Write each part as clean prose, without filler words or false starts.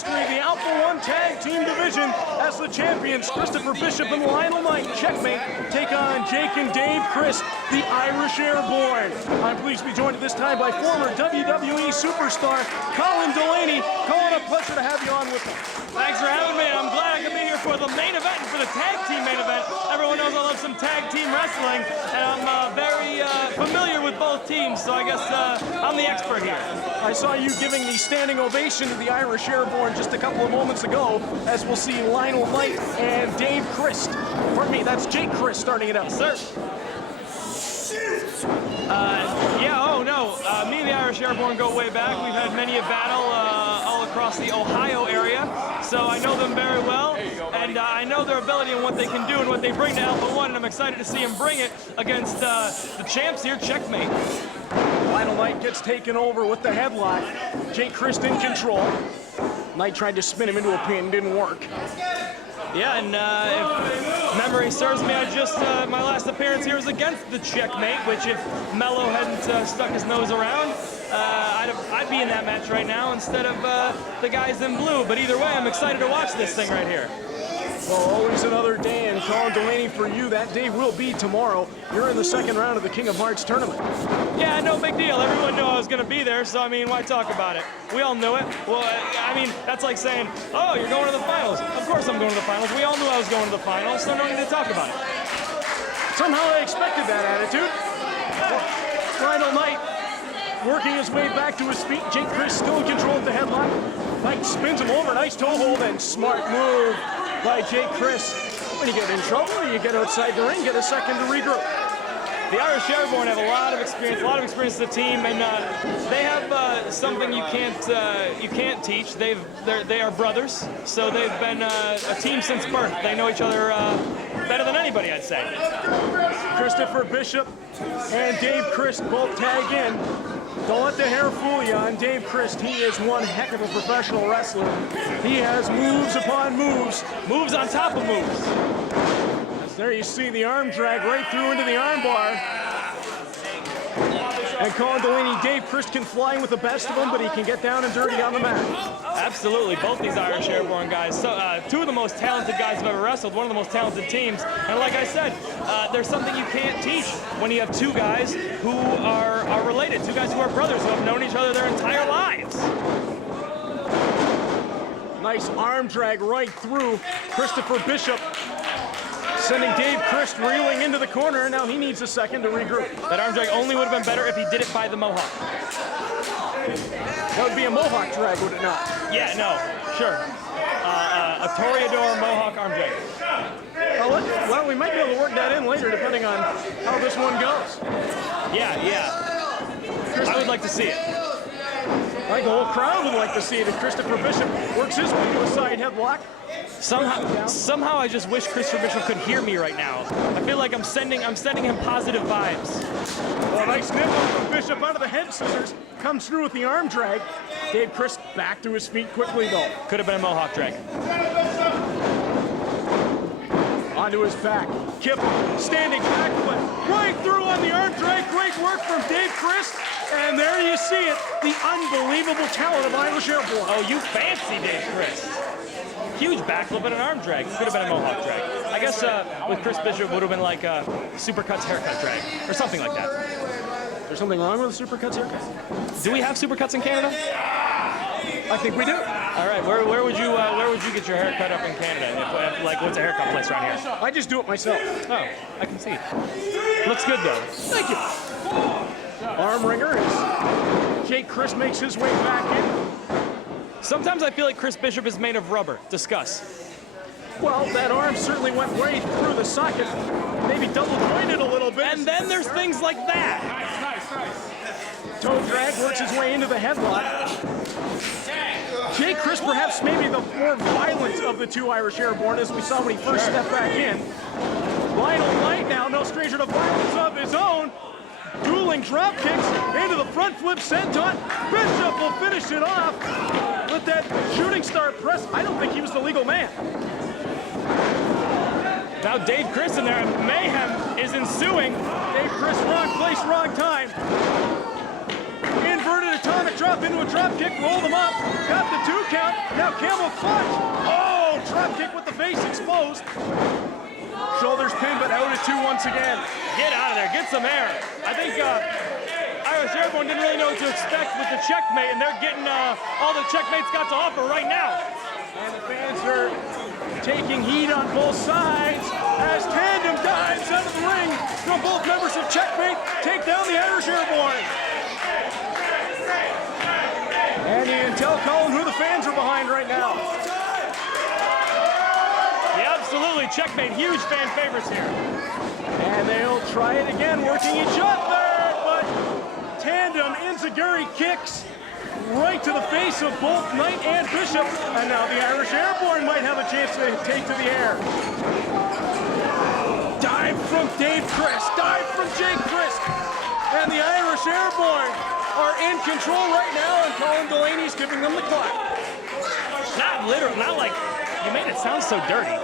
history of the Alpha 1 Tag Team Division as the champions, Christopher Bishop and Lionel Knight, Checkmate, take on Jake and Dave Christ, the Irish Airborne. I'm pleased to be joined at this time by former WWE superstar Colin Delaney. Colin, a pleasure to have you on with us. Thanks for having me. I'm glad I could be here for the main event and for the tag team main event. Everyone knows I love some tag team wrestling, and I'm very familiar with both teams, so I guess I'm the expert here. I saw you giving the standing ovation to the Irish Airborne just a couple of moments ago, as we'll see Lionel Knight and Dave Christ. Pardon me, that's Jake Christ starting it out. Sir. Me and the Irish Airborne go way back. We've had many a battle all across the Ohio area, so I know them very well, and I know their ability and what they can do and what they bring to Alpha 1, and I'm excited to see them bring it against the champs here, Checkmate. Lionel Knight gets taken over with the headlock. Jake Christ in control. Knight tried to spin him into a pin, didn't work. Yeah, and if memory serves me, my last appearance here was against the Checkmate, which if Mello hadn't stuck his nose around, I'd be in that match right now instead of the guys in blue. But either way, I'm excited to watch this thing right here. Well, always another day, and Colin Delaney, for you, that day will be tomorrow. You're in the second round of the King of Hearts tournament. Yeah, no big deal. Everyone knew I was going to be there, so, I mean, why talk about it? We all knew it. Well, I mean, that's like saying, oh, you're going to the finals. Of course I'm going to the finals. We all knew I was going to the finals, so no need to talk about it. Somehow I expected that attitude. Lionel Knight working his way back to his feet. Jake Christ still in control of the headlock. Knight spins him over. Nice toe hold and smart move by Jake Christ. When you get in trouble, you get outside the ring, get a second to regroup. The Irish Airborne have a lot of experience as a team, and they have something you can't teach. They are brothers, so they've been a team since birth. They know each other better than anybody, I'd say. Christopher Bishop and Dave Christ both tag in. Don't let the hair fool you on Dave Christ. He is one heck of a professional wrestler. He has moves upon moves. Moves on top of moves. As there you see the arm drag right through into the arm bar. And Colin Delaney, Dave Christ can fly with the best of them, but he can get down and dirty on the mat. Absolutely, both these Irish Airborne guys. So, two of the most talented guys I've ever wrestled, one of the most talented teams. And like I said, there's something you can't teach when you have two guys who are related, two guys who are brothers, who have known each other their entire lives. Nice arm drag right through Christopher Bishop, sending Dave Christ reeling into the corner, and now he needs a second to regroup. That arm drag only would have been better if he did it by the Mohawk. That would be a Mohawk drag, would it not? Yeah, no, sure. A Toreador Mohawk arm drag. Well, we might be able to work that in later, depending on how this one goes. Yeah. I would like to see it. I think the whole crowd would like to see it if Christopher Bishop works his way to a side headlock. Somehow I just wish Christopher Bishop could hear me right now. I feel like I'm sending him positive vibes. Well, nice nibble from Bishop out of the head scissors. Comes through with the arm drag. Dave Christ back to his feet quickly, though. Could have been a Mohawk drag. Onto his back. Kip, standing backflip. Right through on the arm drag. Great work from Dave Christ. And there you see it. The unbelievable talent of Irish Airborne. Oh, you fancy Dave Christ. Huge backflip and an arm drag. Could have been a Mohawk drag. I guess with Chris Bishop would have been like a Supercuts haircut drag or something like that. There's something wrong with a Supercuts haircut? Do we have Supercuts in Canada? I think we do. All right, where would you get your hair cut up in Canada? Like, what's a haircut place around here? I just do it myself. Oh, I can see it. Looks good though. Thank you. Arm wringer as Jake Christ makes his way back in. Sometimes I feel like Chris Bishop is made of rubber. Discuss. Well, that arm certainly went right through the socket. Maybe double jointed a little bit. And then there's things like that. Nice. Toe drag works his way into the headlock. Jake Christ perhaps maybe the more violent of the two Irish Airborne, as we saw when he first stepped back in. Lionel Knight now, no stranger to violence of his own. Dueling drop kicks into the front flip senton. Bishop will finish it off with that shooting star press. I don't think he was the legal man. Now Dave Christ in there, and mayhem is ensuing. Dave Christ, wrong place, wrong time. Inverted atomic drop drop into a drop kick, roll them up, got the 2 count, now camel clutch. Oh, drop kick with the face exposed. Shoulders pinned, but out at 2 once again. Get out of there, get some air. I think Irish Airborne didn't really know what to expect with the Checkmate, and they're getting all the Checkmate's got to offer right now. And the fans are taking heat on both sides as Tandem dives out of the ring from both members of Checkmate, take down the Irish Airborne. And you can tell, Colin, who the fans are behind right now. Yeah, absolutely. Checkmate, huge fan favorites here. And they'll try it again, working each other, but Tandem enziguri kicks right to the face of both Knight and Bishop, and now the Irish Airborne might have a chance to take to the air. Dive from Dave Christ, dive from Jake Christ, and the Irish Airborne are in control right now, and Colin Delaney's giving them the clap. Not literal, not like, you made it sound so dirty.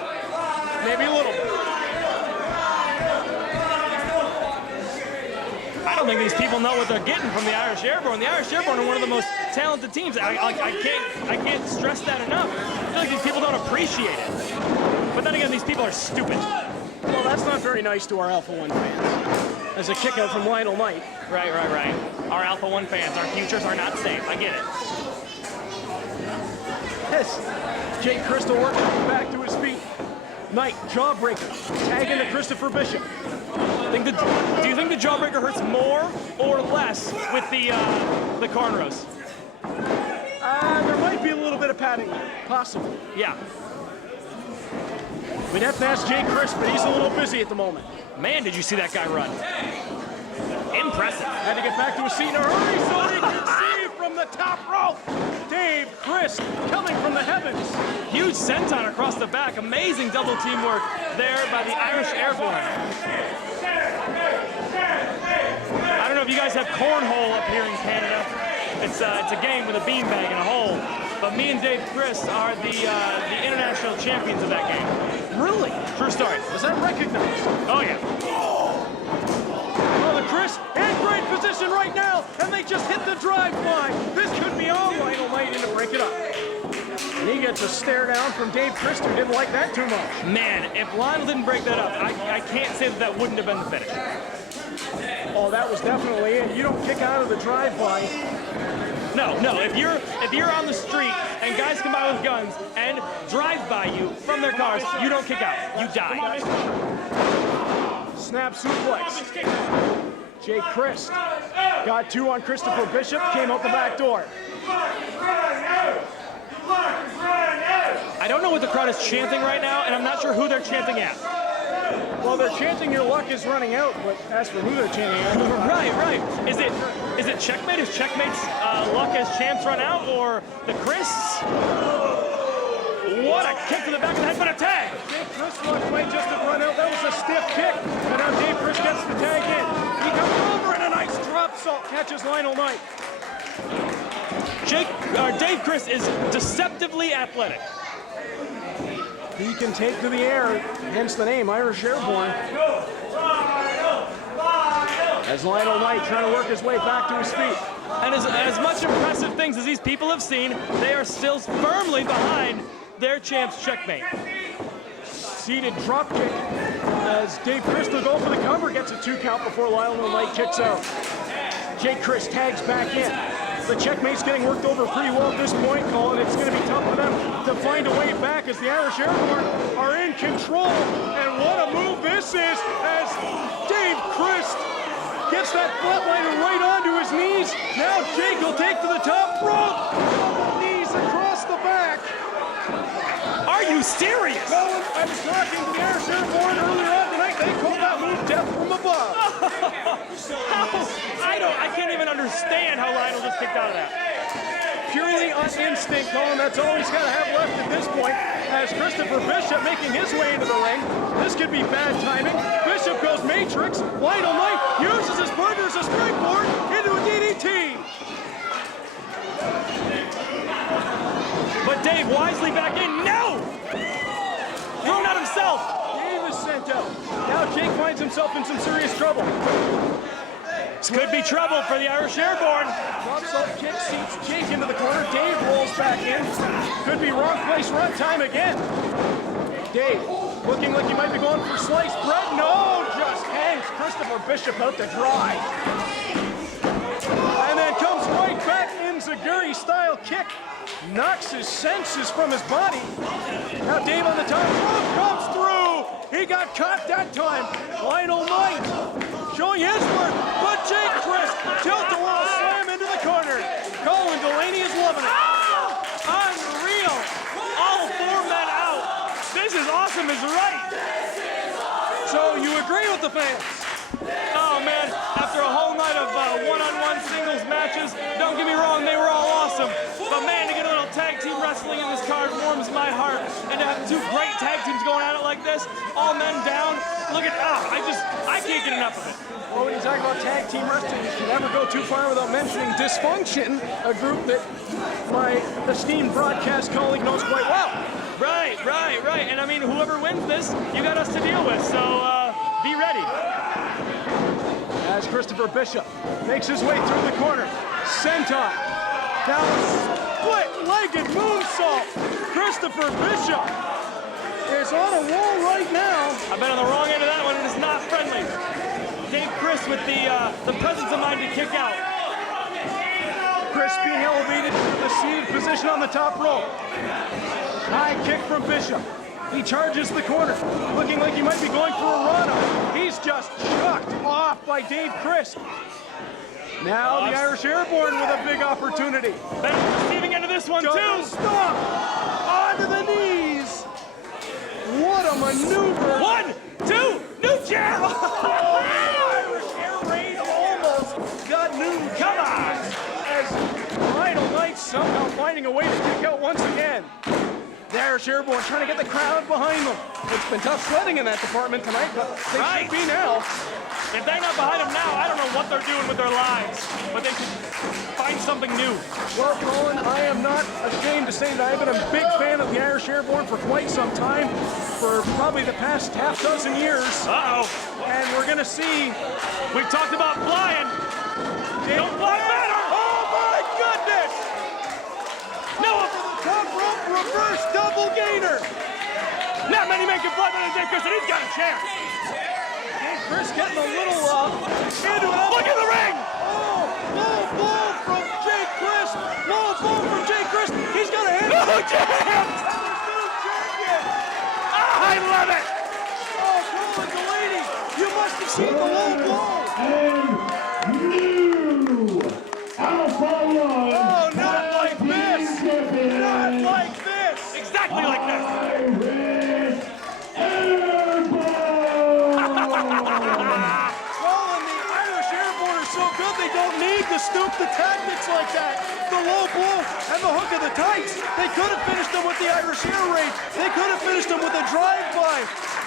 Maybe a little bit. I don't think these people know what they're getting from the Irish Airborne. The Irish Airborne are one of the most talented teams. I can't stress that enough. I feel like these people don't appreciate it. But then again, these people are stupid. Well, that's not very nice to our Alpha 1 fans. As a kick out from Lionel Knight. Right. Our Alpha 1 fans, our futures are not safe. I get it. Yes. Jake Crystal working back to his feet. Knight, jawbreaker, tag into Christopher Bishop. Do you think the jawbreaker hurts more or less with the cornrows? There might be a little bit of padding there, possible. Yeah. We'd have to ask Jake Chris, but he's a little busy at the moment. Man, did you see that guy run? Impressive. Had to get back to his seat in a hurry so he could see from the top rope. Dave Chris coming from the heavens. Huge senton across the back. Amazing double teamwork there by the Irish Airborne. I don't know if you guys have cornhole up here in Canada. It's a game with a beanbag and a hole. But me and Dave Chris are the international champions of that game. Really? True story. Was that recognized? Oh, yeah. Oh, the Chris in great position right now, and they just hit the drive-by. This could be all Lionel Knight in to break it up. And he gets a stare down from Dave Chris, who didn't like that too much. Man, if Lionel didn't break that up, I can't say that wouldn't have been the finish. Oh, that was definitely it. You don't kick out of the drive-by. No. If you're on the street and guys come by with guns and drive by you from their cars, you don't kick out. You die. Snap suplex. Jake Christ got 2 on Christopher Bishop, came out the back door. I don't know what the crowd is chanting right now, and I'm not sure who they're chanting at. Well, they're chanting your luck is running out, but as for who they're chanting at... Right. Is it Checkmate? Is Checkmate's luck as champs run out, or the Chris? What a kick to the back of the head, but a tag! Dave Chris luck might just have run out. That was a stiff kick, and now Dave Chris gets the tag in. He comes over and a nice drop salt catches Lionel Knight. Dave Chris is deceptively athletic. He can take to the air, hence the name Irish Airborne. As Lionel Knight trying to work his way back to his feet. And as much impressive things as these people have seen, they are still firmly behind their champs Checkmate. Seated drop kick as Dave Chris will go for the cover, gets a 2 count before Lionel Knight kicks out. Jake Chris tags back in. The Checkmate's getting worked over pretty well at this point, Colin. It's going to be tough for them to find a way back as the Irish Airborne are in control. And what a move this is as Dave Chris gets that flatliner right onto his knees. Now Jake will take to the top rope. Knees across the back. Are you serious? Colin, I was talking to the Irish Airborne earlier on tonight. They called that move death from above. I can't even understand how Lionel just kicked out of that. Purely on instinct, Colin. That's all he's got to have left at this point. As Christopher Bishop making his way into the ring. This could be bad timing. Bishop goes Matrix. Lionel Knight uses his partner as a springboard into a DDT. But Dave wisely back in. No! Thrown out himself. Dave is sent out. Now Jake finds himself in some serious trouble. This could be trouble for the Irish Airborne. Drops up, kick, seats Jake into the corner. Dave rolls back in. Could be wrong place, wrong time again. Dave looking like he might be going for sliced bread. No, just hangs Christopher Bishop out to dry. And then comes right back in Zaguri-style kick. Knocks his senses from his body. Now Dave on the top rope comes through. He got caught that time. Lionel Knight showing his work, but Jake Chris tilt-a-whirl slam into the corner. Colin Delaney is loving it. Unreal. All 4 men out. This is awesome as right. So you agree with the fans? Oh man, after a whole night of one-on-one singles matches, don't get me wrong, they were all awesome. But man, to get a little tag team wrestling in this card warms my heart. And to have 2 great tag teams going at it like this, all men down, look at, I can't get enough of it. Well, when you talk about tag team wrestling, you can never go too far without mentioning Dysfunction, a group that my esteemed broadcast colleague knows quite well. Right. And I mean, whoever wins this, you got us to deal with, so be ready. As Christopher Bishop makes his way through the corner. Senton. Now split-legged moonsault. Christopher Bishop is on a roll right now. I've been on the wrong end of that one, and it's not friendly. Dave Chris with the presence of mind to kick out. Chris being elevated to the seated position on the top rope. High kick from Bishop. He charges the corner, looking like he might be going for a run-up. He's just chucked off by Dave Chris. Now the Irish Airborne with a big opportunity. Better receiving end of this one too. Stop! Onto the knees. What a maneuver. 1, 2, new chair. Irish Air Raid almost got new. Come on. As Lionel Knight somehow finding a way to kick out once again. The Irish Airborne trying to get the crowd behind them. It's been tough sledding in that department tonight, but they should be now. If they're not behind them now, I don't know what they're doing with their lives, but they should find something new. Well, Colin, I am not ashamed to say that I've been a big fan of the Irish Airborne for quite some time, for probably the past half dozen years. Uh-oh. And we're going to see. We've talked about flying. Don't fly better. Oh, my goodness! Noah. Top rope reverse double gainer. Not many men can fly better than Jake Chris, and he's got a chair. Jake Chris getting a little into it. Look at the ring. Oh, low blow from Jake Chris. Low blow from Jake Chris. He's got a hand. Oh, champ. I love it. Oh, Colin Delaney, you must have seen the low blow. New Alpha One. Oh, not like this. Not like this. Exactly like this. Irish Airborne. Colin, the Irish Airborne are so good they don't need to stoop the tactics like that. The low blow and the hook of the tights. They could have finished them with the Irish Air Raid. They could have finished them with a drive-by.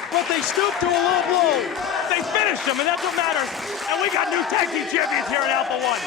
But they stooped to a low blow. They finished him, and that's what matters. And we got new tag team champions here at Alpha One.